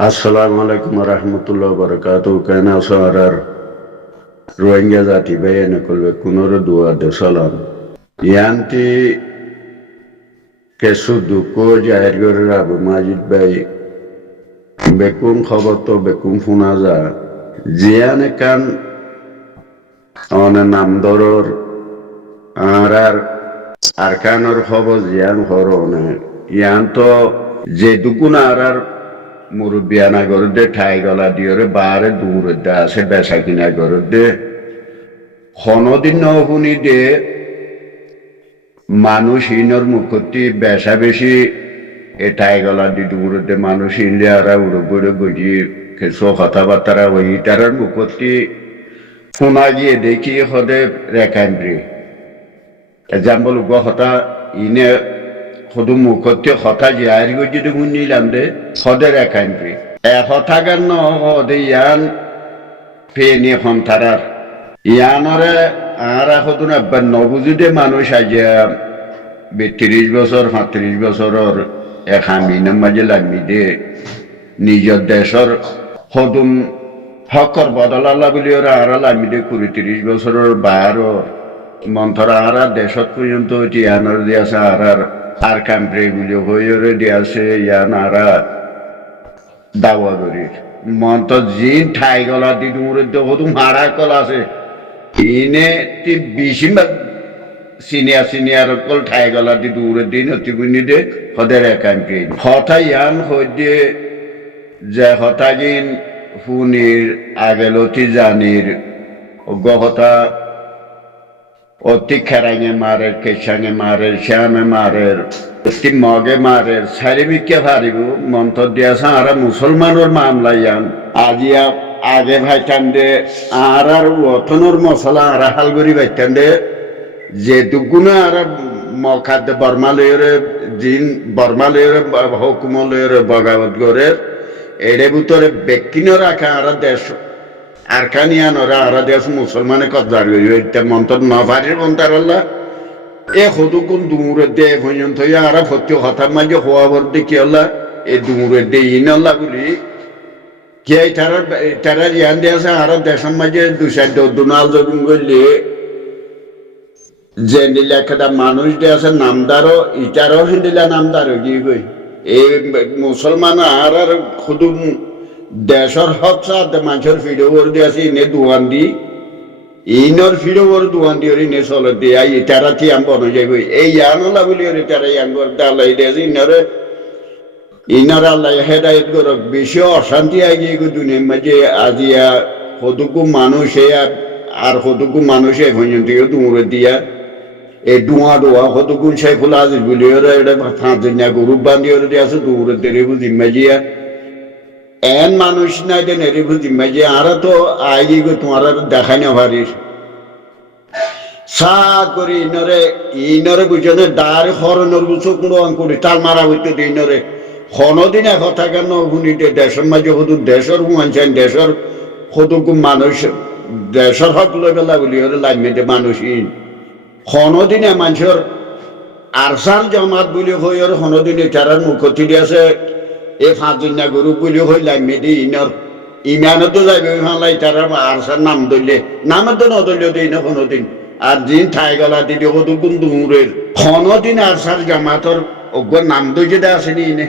আসসালামু আলাইকুম রহমতুল্লাহ বরকাত কেন আছো আর রোহিঙ্গা জাতি ভাই এনে করবে কোনোর দুয়া দে সালাম ইয়ান্তি কেসু দুঃখ জাহের করে আবু মাজিদ ভাই বেকুম খবর তো বেকুম শোনা যা জিয়ানে কান অনে নাম দরর আর কানোর খবর জিয়ান হর অনে ইয়ান তো যে দুগুণ আর মুরব্বিয়ানা গরুদে ঠাই গলা দিয়রে বারে দূরদে আছে বেচা কিনা গরুদে হনদিন নহুনি দে মানুষ ইনর মুখতি বেচা বেশি এ ঠাই গলা দি দূরদে মানুষ ইনলে আরা উড়ো বড়ে গজি কিছু কথাবার্তা ওই তারার মুখতি শোনা গিয়ে দেখি হদে রেখান্দ্রি এক্সাম্পল গহতা ইনে সদু মুখতে হতা জিয়ারি গজি দেখুন নিলাম দে হদে রেখান্দ্রি হতাগার ন হদে ইয়ান ফেনি এখন তারার ইয়ানরে আর এখন নবুজুদে মানুষ আজিয়া ৩০ বছর ৩৫ বছরের এক হামিনের মাঝে লাগি দে নিজের দেশের সদুম হকর বদলালা বলি ওরা আর লাগি দে ২০-৩০ বছরের বারো মন্থর আর দেশত পর্যন্ত ইয়ানোর দিয়েছে আর কান্ট্রি গুলি হয়ে দিয়েছে ইয়ান আর দাওয়া করি মন্ত যি ঠাই গলা দি দূরে হতুম হারা কল আছে ইনে তি বেশিরভাগ সিনিয়র কল ঠাই গলা দি দূরে দিন অতি গুনি দে হদের কান্ট্রি হতা ইয়ান হইদে যে হতাগিন ফুনির আগেলতি জানির গহতা অতি খেরাঙে মারের কেশাঙে মারের শ্যামে মারের অতি মগে মারের চারিবিকে ভারিব মন্ত্র দিয়াছে আর মুসলমানের মামলা ইয়ান আজিয়া আগে ভাইটান দে আর অথনর মশলা আর হালগরি ভাইটান দে যে দুগুণা আর মখাদ্য বর্মালয়ের জিন বর্মালয়ের হুকুমলয়ের বগাবত করে এড়ে ভিতরে ব্যক্তিনও রাখা আর দেশ আর কানিয়ানরা আর দেশ মুসলমানে কবজার করি মন্ত্র নভারির মন্ত্র আল্লাহ এ সদুকুন দুমুরের দে পর্যন্ত আর ভর্তি হঠাৎ মাঝে হওয়ার দেখি আল্লাহ এই দুমুরের দে ইন আল্লাহ বলি কে তারা জ্ঞান দিয়েছে আর দেশের মাঝে দুসাধ্য দুনাল জগুন করলে যে লেখাটা মানুষ দিয়েছে নামদারও ইটারও হিন্দিলা নামদারও গিয়ে গই এই মুসলমান আর শুধু দেশের হক সাথে মানুষের ফিরে ওর দিয়েছে ইনে দোয়ান দি ইনর ফিরে ওর দোয়ান দি ওর ইনে চলে দিয়ে ইটারা কি আম বন যাইব এই আনলা বলি ওর ইটারা ইয়াঙ্গর দালাই দিয়েছে ইনর আল্লাহ হেদায়ত করক বেশি অশান্তি আগিয়ে গো দুনিয়ার মাঝে আজিয়া সদুকু মানুষ আর সদুকু মানুষ পর্যন্ত দূরে দিয়া এই ডুয়া সদুকুন শেখুল আজিজ বলি ওরা এটা ফাঁচিনা গরু বান্ধি ওরা দিয়ে আছে দূরে দেরে বুঝি মাঝিয়া এন মানুষ নাই দেন এরে বুঝি মাঝে আর তো আগে গো তোমার দেখাই না ভারির সা করি ইনরে বুঝনে দাঁড় হরণের বুঝো কোনো অঙ্কুরি তাল মারা হইতে ইনরে হনদিন কথা কেন শুনিতে দেশের মাঝে শুধু দেশের হুমানছেন দেশের সদুকু মানুষ দেশের হক লৈ পেলা বলি ওরে লাগবে মানুষ হনদিনে মানুষের আরসার জমাত বলি হই ওর হনদিনে তারার মুখতি আছে এই ফাঁচিনা গরু বলি হই লাগবে দি ইনর ইমানতো যাইবে ফালাই তারা আরসার নাম ধরলে নামের তো নধরলেও দিই না কোনোদিন আর দিন ঠাই গলা দিলে হতো কোন দূরের হনদিন আরসার জামাতর অজ্ঞ নাম ধরে আসেনি ইনে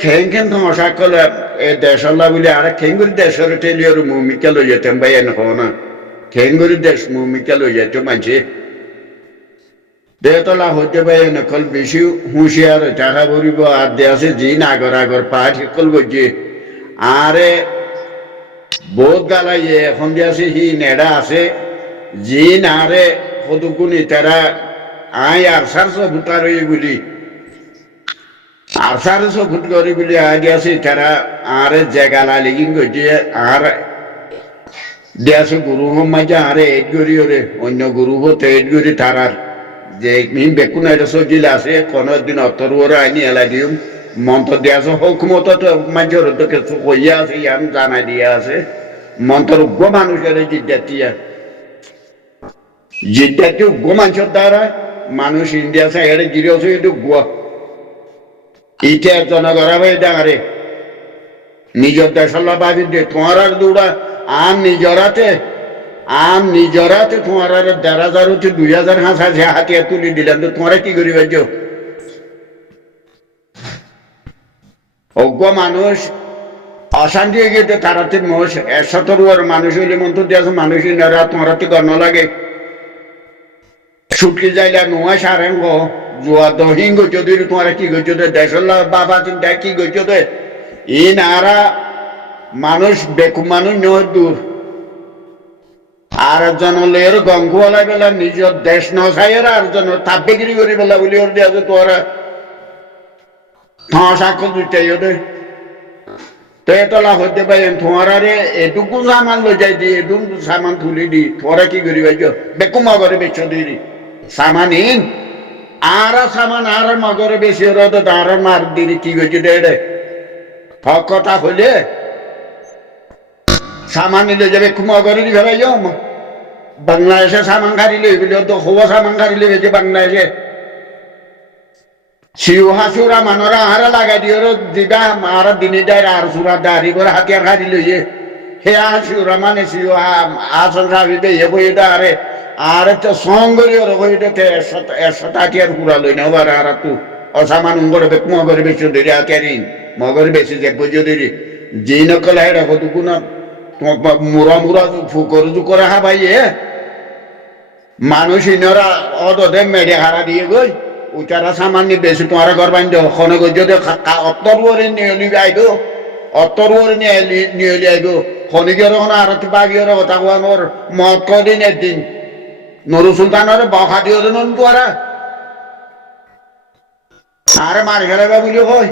খেং তোমাশা করলে এ দেশল্লা বলে আর খেঙ্গুরি দেশের টেলিওর মুমিকা লই যেতাম ভাই এন হনা খেঙ্গুরি দেশ মুমিকা লই যেত মানছে দেতলা হইতে ভাই নকল বেশি হুঁশিয়ার টাকা ভরিব আর দেশে জিন আগর পাঠ কল গজে আরে বহুত গালাই এখন দিয়াছে হি নেড়া আছে জিন আরে কতগুনি তারা আই আর সারশো ভুটার হয়ে বলি আর ১৫০ ফুট করে বলে আগে আছে তারা আর জায়গা লেগিং করছে আর দেশে গুরু মাঝে আরে এড করি ওরে অন্য গুরু হতে এড করি তারার যে বেকুন এটা সজিলে আছে কোনো দিন অতর ওরা আইনি এলাই দিম মন্ত্র দিয়ে আছে হুকুমত মাঝে ওর তো কিছু কইয়া আছে ইয়ান জানাই দিয়ে আছে মন্ত্র উগ্র মানুষের জিদ্দাতি উগ্র মানুষের দ্বারা মানুষ ইন্ডিয়া সাইডে গিরে আছে এটা গুয়া ইটা জনগণা ভাই ডাঙারে নিজের দেশলা ভাবি দে তোমার আর দৌড়া আম নিজরাতে তোমার আর ১,৫০০ হচ্ছে ২,০০০ হাতিয়া তুলি দিলাম তো তোমরা কি করি ভাই অজ্ঞ মানুষ অশান্তি হয়ে গেছে তারাতে মোষ ১৭ মানুষ হইলে মন্ত্র দিয়েছে মানুষ তোমরা তো গণ লাগে ছুটকি যাইলে নোয়া সারেন গো জুয়া দহিং গইছো দিল তোমরা কি গইছো দে দেশলা বাবা চিন্তা কি গইছো দে ই নারা মানুষ বেকু মানুষ নয় দূর আর একজন লের গঙ্গুয়ালা বেলা নিজের দেশ নসাইয়ের আর জন তাপ বিক্রি করি বেলা বলি ওর দিয়ে তোরা সাক্ষর দিতে দে তো এতলা হইতে পাই তোমার আরে এটুকু সামান লই যাই দি এটুকু সামান তুলি দি তোরা কি করি ভাই বেকু মগরে বেচ দি সামান ইন আর সামান আর মগরে বেশি ওরা তো আর মার দিদি কি করছি দে হক কথা হইলে সামান নিলে যাবে কুমগরে দি ফেলাই বাংলাদেশে সামান খারি লই বলে তো হওয়া সামান খারি লই যে বাংলাদেশে শিও হাসুরা মানরা আহারা লাগাই দিও দিদা মারা দিনে দেয় আর সুরা দাড়ি করে হাতিয়ার খারি লইয়ে হে হাসুরা মানে শিও আসন সাবিতে এ বই আরে আর তো সঙ্গরি ওর বইটাতে ১০০ হাতিয়ার পুরা লই না আর আর তু অসামান করে বেক মগরে বেশি ধরে হাতিয়ারিন মগরে বেশি যে বুঝিয়ে দিলি যেই নকল হেডা কতটুকু না মুরা মুরা ফুকর করে হা ভাইয়ে মানুষ ইনরা অদে মেডে হারা দিয়ে গই উচারা সামান্য বেশি তোমার ঘর বান্ধ খন গজ অত্তর ওরে নিয়ে আইব অত্তর ওরে নিয়ে আইব খনিকের আর বাগিয়ে কথা কোয়ানোর মত কদিন একদিন নুরু সুলতানের বখা দিয়ে দেন তোরা আর মার খেলাবা বলি কই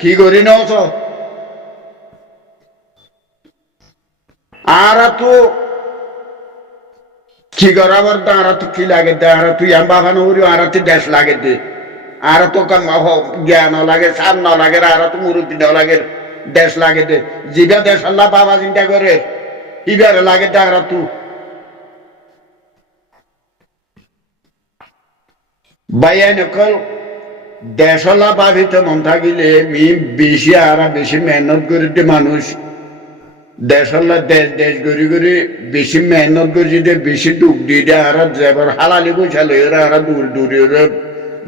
কি করি নছ আর তো কি করাবার আর তো কি লাগে দে আর তুই আম বাগানো করি আর তুই দেশ লাগে দে আর তো জ্ঞান লাগে সার ন লাগে আর তো মুরব্বী ন লাগে দেশ লাগে দে জিবা দেশ আল্লাহ বাবা চিন্তা করে ইবার লাগে দে আর তু বাইয়া নকল দেশলা বাভিতে মন থাকিলে মি বেশি আর বেশি মেহনত করে দে মানুষ দেশলা দেশ গড়ি গড়ি বেশি মেহনত করে যদি বেশি দুঃখ দিয়ে দেয় আর যাবার হালালি বৈশাল এরা আর দূর দূরে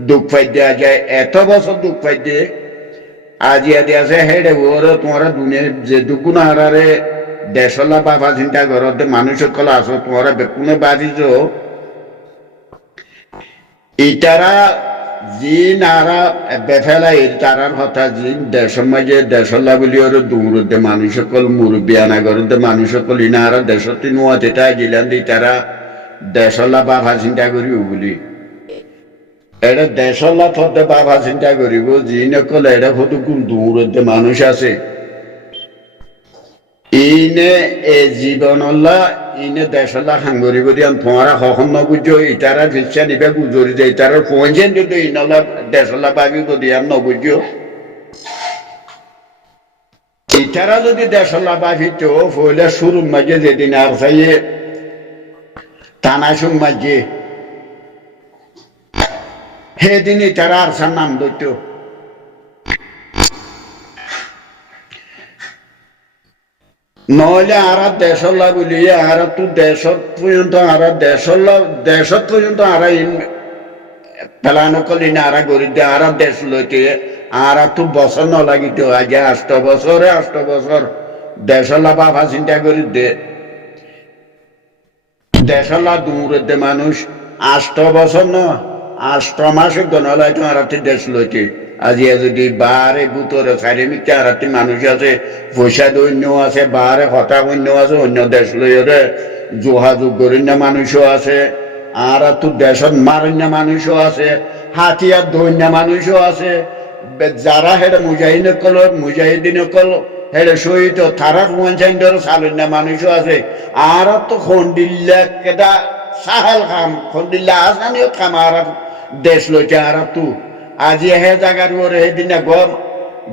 দুঃখ পাই দেওয়া যায় এত বছর দুঃখ পাই দিয়ে আজিয়া দিয়ে আছে হেডে ওরা তোমার দুনিয়া যে দুঃখ না হারারে দেশলা বাবা চিন্তা করো মানুষের কলা আসো তোমারা বেকুনে বাদিছ ইটারা জি নারা বেফেলা তারার কথা জি দেশের মাঝে দেশলা বলি ওর দূরতে মানুষ সকল মুরব্বী আনা করতে মানুষ সকল ইনারা দেশতে নোয়াতে তাই গেলেন দি তারা দেশলা বাবা চিন্তা করিব বলি এটা দেশলা থতে বাবা চিন্তা করিব জি নকল এটা কত কোন দূরতে মানুষ আছে ইনে এ জীবনলা ইনে দেশলা সাংগরি করি তোমারা কখন নবুঝো ইটারা ভিক্ষা নিবে গুজরি যে ইটারা পৌঁছেন যদি ইনলা দেশলা বাবি যদি আর নবুঝো ইটারা যদি দেশলা বাবিত হইলে শুরুর মাঝে যেদিন আর চাইয়ে টানাসুং মাঝে সেদিন ইটারা আর সার নাম দৈত নহলে আর দেশলা বলি আর তো দেশত পর্যন্ত আর দেশত পর্যন্ত আর পেলানো কলি না আর গড়ি দিয়ে আর দেশ লইতে আর তো বছর ন লাগিত আজ ৮ বছর দেশলা বাবা চিন্তা করি দে দেশলা দূর দে মানুষ ৮ বছর ন ৮ মাসে গণলাই তো আর দেশ লইতে আজি যদি বারে বুতরে চারি মিথ্যা আর মানুষ আছে পয়সা দৈন্য আছে বারে হতা অন্য আছে অন্য দেশ লইরে যোগাযোগ করিন্য মানুষও আছে আর তো দেশত মারন্য মানুষও আছে হাতিয়ার দৈন্য মানুষও আছে যারা হেডে মুজাহিদিন কল হেডে শহীদ তারা পঞ্চায়েত সালন্য মানুষও আছে আর তো খন্ডিল্লা কেটা সাহাল খাম খন্ডিল্লা আসানিও খাম আর দেশ লইতে আর তো আজি হে জায়গার ওরে সেদিনা গম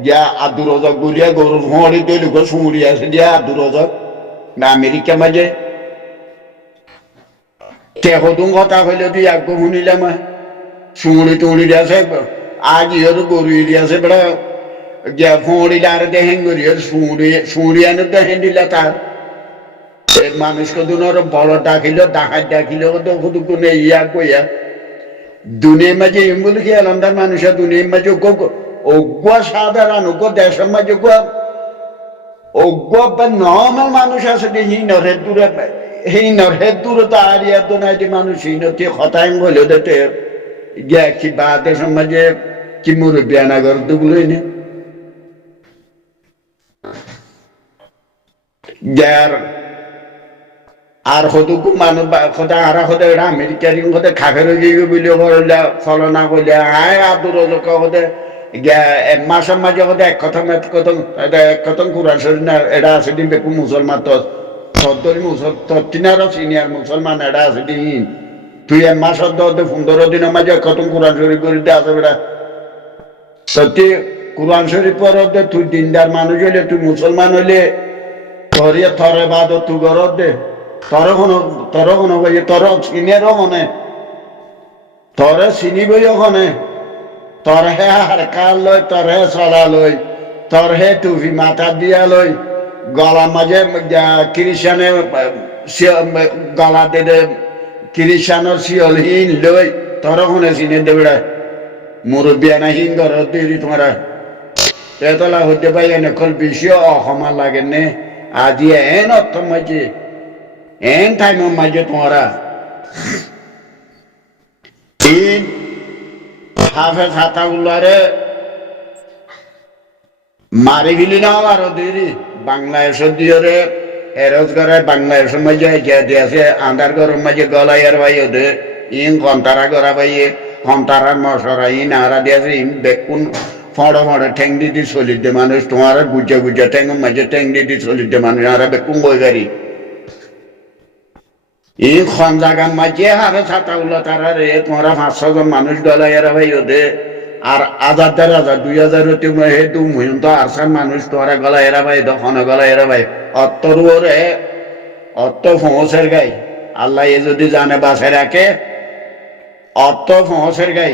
গিয়া আব্দুর রজক বলিয়া গরু হরি তৈল সুমুড়ি আছে দিয়া আব্দুর রজক না আমেরিকা মাঝে তেহতুন কথা হইলে তুই আগ শুনিলাম সুমুড়ি টুমুড়ি আছে আজ ইহর গরু আছে বেড়া গিয়া ফোঁড়িলার দেখেন করিয়ে সুঁড়িয়ানো দেখেন দিলা তার মানুষ কদিনের বড় ডাকিল ডাকাত ডাকিল কোনো ইয়া কইয়া দুনিয়ার মাঝে এম বলে কি আলাদার মানুষের দুনিয়ার মাঝে অজ্ঞা সাধারণ অজ্ঞ দেশের মাঝে অজ্ঞ বা নর্মাল মানুষ আছে যে হীনর হে দূরে তো আর ইয়াদ নাই যে মানুষ হীনতি হতায় বলে দেতে গিয়া কি বা দেশের মাঝে কি মুরব্বী আনা কর দুগুলোই না গ্যার আর হদুকু মানুষ সদায় আর সদায় এটা আমেরিকার সদায় খাখের গিয়ে বলে করলে ফলনা করলে আয় আদুর সদে মাসের মাঝে সদায় এক কথা কোরআন শরীফ না এটা আছে দিন বেকু মুসলমান তো সত্তর তত্তিনার সিনিয়র মুসলমান এটা আছে দিন তুই এক মাসের 15 দিনের মাঝে কত কোরআন শরীফ করে দিয়ে আছে বেটা সত্যি কোরআন শরীফ পর তুই দিনদার মানুষ হইলে তুই মুসলমান হইলে তোরিয়া থরে বাদ তুই গরত দে তোর কোনো তোর চিনের ওখানে তোর চিনিবই ওখানে তোর হে হারকার লই তোর হে চলা লই তোর হে টুপি মাথা দিয়া লই গলার মাঝে খ্রিস্টানে গলা দে খ্রিস্টানের শিয়লহীন লই তোর ওখানে চিনে দেবে মুরব্বী আনাহীন গরত দিয়ে তোমরা এতলা হতে পাই এনেকল বেশি অসমান লাগে নে আজি এন অর্থ মাঝে এন টাইমের মাঝে তোমরা তিন হাফেজ হাতাগুলারে মারি গেলি না আরো দেরি বাংলাদেশের দিয়ে এরজ করে বাংলাদেশের মাঝে দিয়েছে আন্ধার গরম মাঝে গলাই আর ভাই ওদের ইন ঘন্টারা গড়া ভাইয়ে ঘন্টারার মশরা ইন আরা দিয়েছে ইন বেকুন ফড়ো ফড়ো ঠেং দিদি চলিতে মানুষ তোমার গুজা গুজা ঠেঙের মাঝে ঠেং দিদি চলিতে মানুষ আরা বেকুন বই গাড়ি এই খন জায়গার মাঝে হারে ছাতাগুলো তারা রে তোমরা 500 জন মানুষ গলাই আর ভাই ওদের আর 1000 2000 হে দু মহিন্ত আরসান মানুষ তোরা গলা এরা ভাই দখন গলা এরা ভাই অত্তরে অত্ত ফোঁসের গাই আল্লাহ এ যদি জানে বাসে রাখে অত্ত ফোঁসের গাই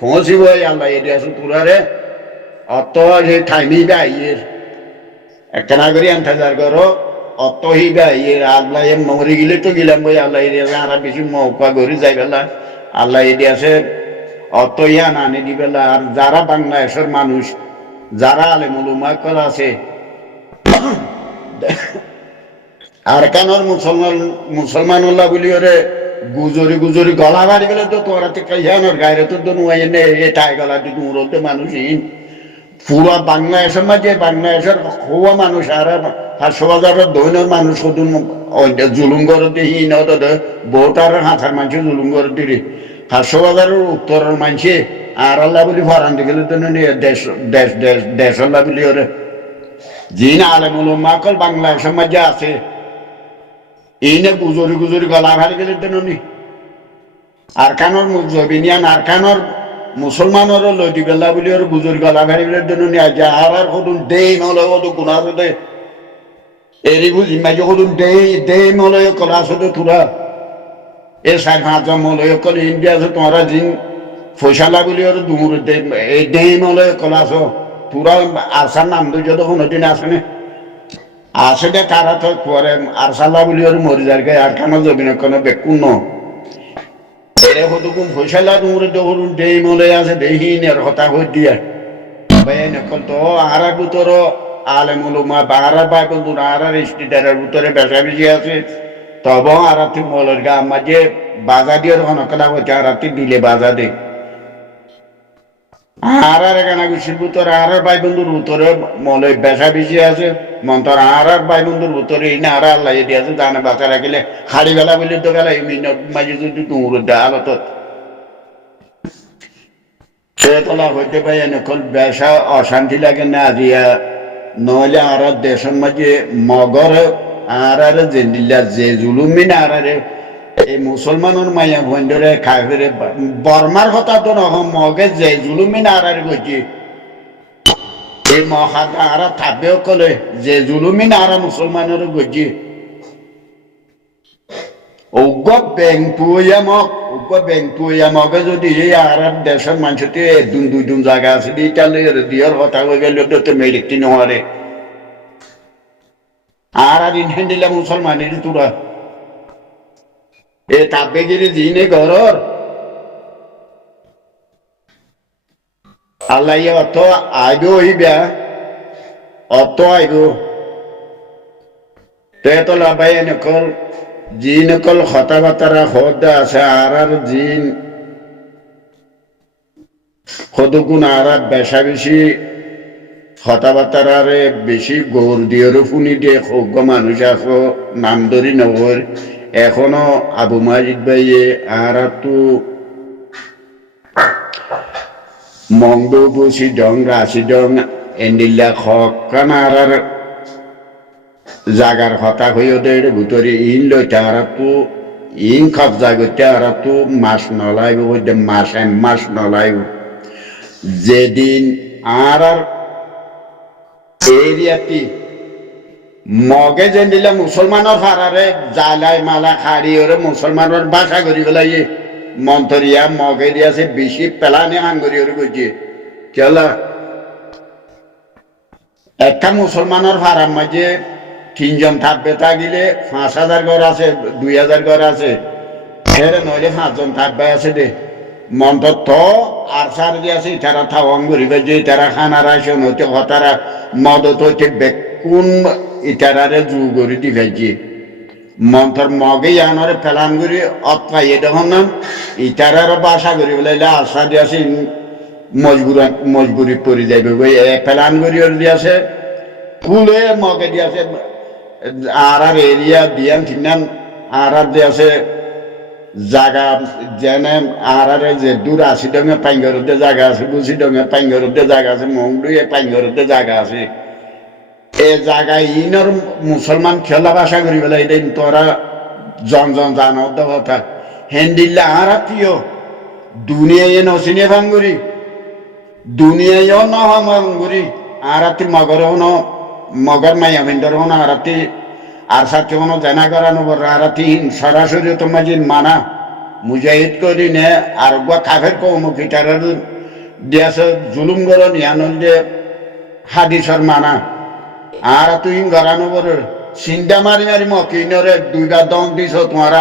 ফোঁসিব আল্লাহ এটি আসু তোরারে অত্ত সে ঠাইমি বাইয়ের একটা নাগরি আন্তাজার করো অত হিবা ইয়ের আল্লাহ মরি গেলে তো গেলাম বই আল্লাহ এরিয়াছে আর বেশি মৌকা গড়ি যাই বেলা আল্লাহ এরিয়াছে অত ইয়া নানি দি বেলা আর যারা বাংলাদেশের মানুষ যারা আলেমুলুমা করা আছে আর কেনর মুসলমান উল্লাহ বলি ওরে গুজরি গলা বাড়ি গেলে তো তোরা থেকে ইয়ানোর গায়ে তো নুয়াই নে এটাই গলা দি দূরতে মানুষই পুরা বাংলাদেশের মাঝে বাংলাদেশের হওয়া মানুষ আর 500,000 দৈনের মানুষ শুধু জুলুম করে দিই ভোটার হাতার মানুষ জুলুম করে দিলি 500,000 উত্তরের মানুষে আর আল্লাহ বলি ফরান দিকে দেশ আল্লাহ বলি ওরে যিনি আলেমুলুমা কল বাংলাদেশের মাঝে আছে এই না গুজরি গলা ভারি গেলে তেননি আর কানোর জবিনিয়ান আর কানোর মুসলমানের লইটি বেলা বলি ওর গুজরি গলা ভারি গেলে তেননি আজ আর কদুন দেই নলে কত গুণা দে এরি বুঝি মাঝে কদুন দেই নলে কলা আছে তোরা এ 4-5 জন মলয় কল ইন্ডিয়া আছে তোমরা দিন ফয়সালা বলি ওর দূর এই দেই নলে কলা আছো তোরা আরসার নাম তো যত কোনোদিন আসেনি আছে দে তারা তো করে আরসাল্লা বলি ওর মরি যার গায়ে আর খানা জমিন কোনো বেকুন এরে কতক্ষণ ফয়সালা দূরে দেখুন দেই মলে আছে দেহীন এর হতা হয়ে দিয়া ভাই নকল তো আর ভিতর আলেমুলুমা বাহারার ভাই বন্ধু আর রেস্টিটারের ভিতরে বেসা বেশি আছে তব আর মলের গা মাঝে বাজা দিয়ে হনকলা হচ্ছে আর দিলে বাজা দে আর এখানে গুছির ভিতরে আর ভাই বন্ধুর ভিতরে মলে বেসা বেশি আছে মন্তর আর ভাই বন্ধুর ভিতরে এই না আর আল্লাহ দিয়ে আছে জানে বাঁচা রাখিলে হাড়ি বেলা বলে তো গেলা এই মিনিট মাঝে যদি দূর দেয় আলত সে তোলা হইতে পাই এনেকল বেসা অশান্তি লাগে না দিয়া নহলে আর দেশের মাঝে মগর আর জেন্দিল্লা যে জুলুমি না আর এই মুসলমানের মাইয়া ভৈন্দরে খাইরে বর্মার কথা তো নহয় মগে যে জুলুমি না আর গেছি এই মহাদা আর থাকবেও কলে যে জুলুমি না আর মুসলমানের গেছি অজ্ঞ ব্যাং পুয়া মগ উপ ব্যাংক তুই আমাকে যদি এই আর দেশের মানুষতে দুম দুই দুম জায়গা আছে দি তাহলে দিয়ার কথা হয়ে গেল তো মেরিটি নহরে আর ইনহেন দিলে মুসলমানের তোরা এ তাপে গিরি দিনে ঘরর আল্লাহ অত আইব হইবা অত আইব তো লাভাই নকল জিন নকল কথা বার্তারা হদ আছে আর জিন কতগুণ আর বেশা বেশি কথাবার্তারে বেশি গৌর দিয়েরও শুনি দিয়ে সৌজ্ঞ মানুষ আছো নাম ধরি নগর এখনো আবু মাজিদ ভাইয়ে আর তো মংদ বসি ডং রাশি ডং এন্ডিল্লা খান আর জাগার কথা হইও দেড় ভিতরে ইন লইতে আর তো ইন কবজা করতে আর তো মাস নলাইব মাস নলাইব যেদিন আর এরিয়াটি মগে যে দিলে মুসলমানের ফারারে জালাই মালা খাড়ি ওরে মুসলমানের বাসা করি পেলাই মন্তরিয়া মগে দিয়াছে বেশি পেলানি হাঙ্গরি ওরে গেছে চলা একটা মুসলমানের ফারার মাঝে তিনজন থাকবে তা গিলে 5,000 ঘর আছে 2,000 ঘর আছে ফের নইলে 5 জন থাকবে আছে দে মন্তর তো আর সার দিয়েছে তারা থাওয়াং করিবে যে তারা খানার আসে নইতে হতারা মদত হইতে বেকুন ইতারারে জু করি দিবে মন্তর মগে আনরে ফেলান করি অতপাইয়ে দেখুন না ইতারার বাসা করি বলে আশা দিয়েছে মজবুরি পরি যাইবে ফেলান করি দিয়েছে কুলে মগে দিয়েছে আর এরিয়া দিয়ান ঠিনান আর দিয়েছে জাগা যেনে আর যে দূর 80 ডঙে পাইঙ্গরতে জায়গা আছে 20 ডঙে পাইঙ্গরতে জায়গা আছে মংডুয়ে পাইঙ্গরতে জায়গা আছে এ জায়গায় ইনর মুসলমান খেলা বাসা করি বলে এটা তোরা জন জানো তো কথা হেন্ডিল্লা আর আত্মীয় দুনিয়ায় নসিনে ভাঙ্গুরি দুনিয়ায় নহাঙ্গুরি আর আত্মি মগর হন মগর মাইয়া ভিন্দর হন আর আত্মি আর সাথে কোনো জানা করানো আর সরাসরি তোমার যে মানা মুজাহিদ করি নে আর কাফের কৌমুখী তারা দিয়েছে জুলুম করো নিয়ানো যে হাদিসর মানা আর তুই গড়ানো বড় চিন্তা মারি মারি মকিনরে 2বার দম দিছ তোমারা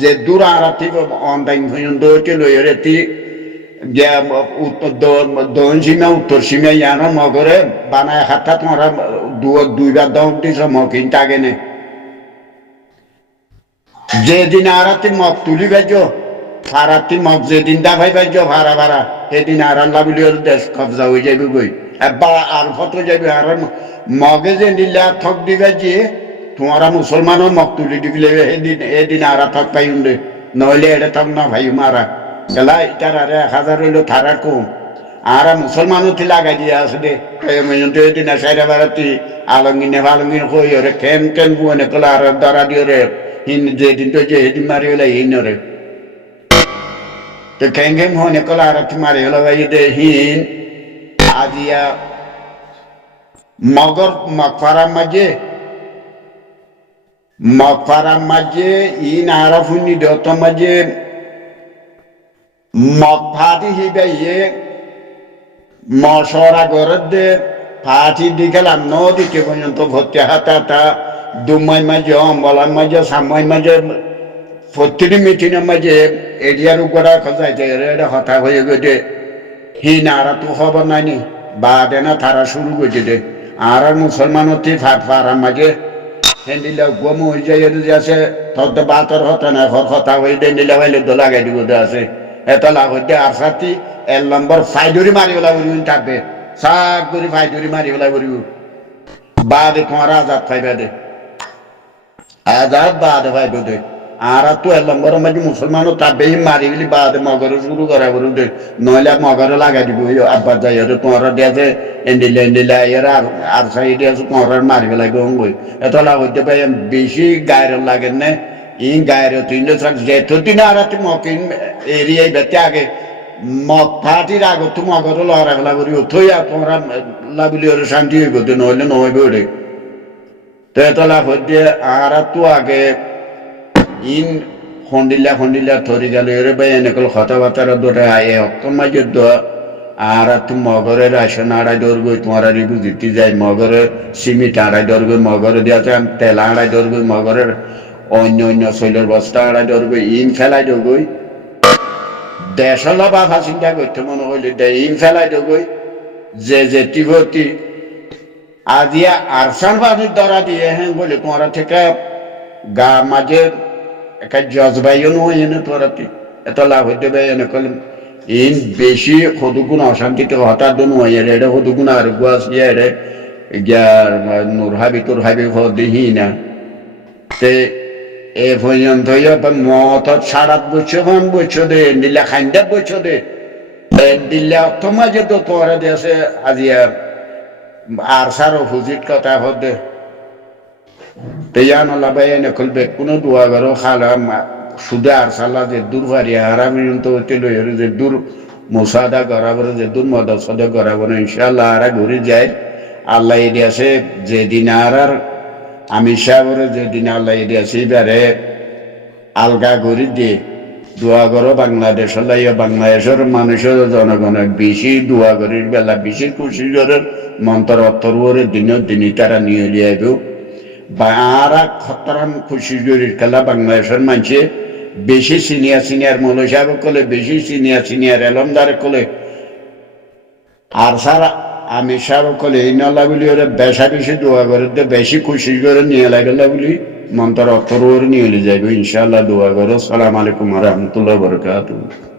যে দূর আর অনলাইন পর্যন্ত লই রেতি যে দক্ষিণ সীমা উত্তর সীমা ইয়ানো মগরে বানায় হাতটা তোমরা 2বার দম দিছ মকিন তাকে নে যেদিন আর মগ তুলি পাইছ ফারাতি মগ যেদিন দাফাই পাইছ ভাড়া ভাড়া সেদিন আর আল্লাহ বলি দেশ কবজা হয়ে যাবে গই এবার আর ফটো যাবে আর মগে যে নিলে থক দিবে যে তোমারা মুসলমানও মগ তুলি দিবলে এদিন আর থক পাই উঠে নইলে এটা থক না ভাই মারা গেলা এটার আরে 1000 হইলো থারার কম আর মুসলমানও তি লাগাই দিয়ে আসলে এদিন সাইরা বারাতি আলঙ্গিনে ফালঙ্গিন কই ওরে কেন বুনে কলা আর দরা দিয়ে রে হিন যেদিন তো যে হেদিন মারি হলে হিন রে তো কেন হনে কলা আর মারি হলো ভাই দে হিন আজিয়া মগর মগফারার মাঝে ইন আরাফুনি দত মাঝে মগফাটি হিবে মশরা গরদ দে ফাটি দিকেলাম নদীকে পর্যন্ত ভর্তি হাতা দুমাই মাঝে অম্বলার মাঝে সামাই মাঝে প্রতিটি মিটিংয়ের মাঝে এরিয়ার উপরে খোঁজাইছে এটা হতা হয়ে গেছে হিন আর তো খবর নাইনি বাদে না তারা শুরু করছে দে আর মুসলমান হতে ফারার মাঝে হেন্দিলে গম হয়ে যায় আছে তত বাতর হতো না ঘর কথা হয়ে দেন্দিলে হইলে তো লাগাই দিব আছে এত লাভ হইতে আর সাথে 1 নম্বর ফাইদুরি মারি ওলা বলি থাকবে সাক করে ফাইদুরি মারি ওলা বলি বাদে তোমার আজাদ পাইবে দে আজাদ বাদে পাইবে দে আর তো 1 নম্বর মাঝে মুসলমানও থাকবে মারি বলি বাদে মগর শুরু করা বলি দে নইলে মগর লাগাই দিব আব্বা যাই তোমার দিয়েছে এন্ডিলে এর আর সাইডে আছে তোমার মারি ফেলাই গই এত লাভ হইতে পাই বেশি গায়ের লাগে না ই গায়ের 300 যেতদিন আর মকিন এরিয়ায় বেতে আগে মগ ফাটির আগে তো মগর লড়া ফেলা করি থই আর তোমরা লাভলি ওর শান্তি হইব তো নইলে নহইবে ওরে তো এত লাভ হইতে আর তো আগে ইন খন্ডিলা থরি গেল এরে ভাই এনেকল কথাবার্তা দোটা আয়ে অক্তম মাঝে দোয়া আর তুমি মগরের আসন আড়াই দৌড় তোমার আর বুঝিতে যাই মগরের সিমিট আড়াই দৌড় মগরে দিয়া তেল আড়াই দৌড় মগরের অন্য শৈলের বস্তা আড়াই দৌড় ইন ফেলাই দৌড় দেশলা বাধা চিন্তা করতে মনে হইলে ইন ফেলাই দৌড় যে টিভতি আজিয়া আরসান বাজির দ্বারা দিয়ে হ্যাঁ বলে তোমার থেকে গা মাঝে একটা জজবাইও নয় এনে তোরাতে এত লাভ হইতে পারে এনে কলম ইন বেশি সদুগুণ অশান্তিতে হঠাৎ নয় এটা সদুগুণ আর গুয়াস এড়ে নূর হাবি তোর হাবি দিহি না তে এ পর্যন্ত মত 7.5 বছর দে নিলা খাইন্দা বছর দে দিল্লা তোমার যে তো তোরা দেশে আজিয়া আর সারো হুজির কথা হদে তেয়ান লাবাই এনে খুলবে কোনো দোয়া করো খালা শুধু আর সাল্লা যে দূর ভারি আর আমি তো যে দূর মুসাদা করাবো যে দূর মদসদা করাবো ইনশাল্লাহ আর ঘুরে যায় আল্লাহ এদিয়াছে যেদিন আর আমি সাহেবের যেদিন আল্লাহ এদিয়াছে এবারে আলগা ঘুরি দিয়ে দোয়া করো বাংলাদেশ বাংলাদেশের মানুষের জনগণের বেশি দোয়া করির বেলা বেশি খুশি করে মন্ত্র অত্তর দিনই তারা নিয়ে লিয়াইব বা আর খতরান খুশি করির খেলা বাংলাদেশের মানুষে বেশি সিনিয়র মৌল সাহেব কলে বেশি সিনিয়র এলমদার কলে আর সারা আমি সাহেব কলে এই নলা বলি ওরা বেশি দোয়া করে বেশি খুশি করে নিয়ে লাগলা বলি মন্ত্র অত্তর নিয়ে যাইব ইনশাআল্লাহ দোয়া করো সালাম আলাইকুম রহমতুল্লাহ বরকাতুহ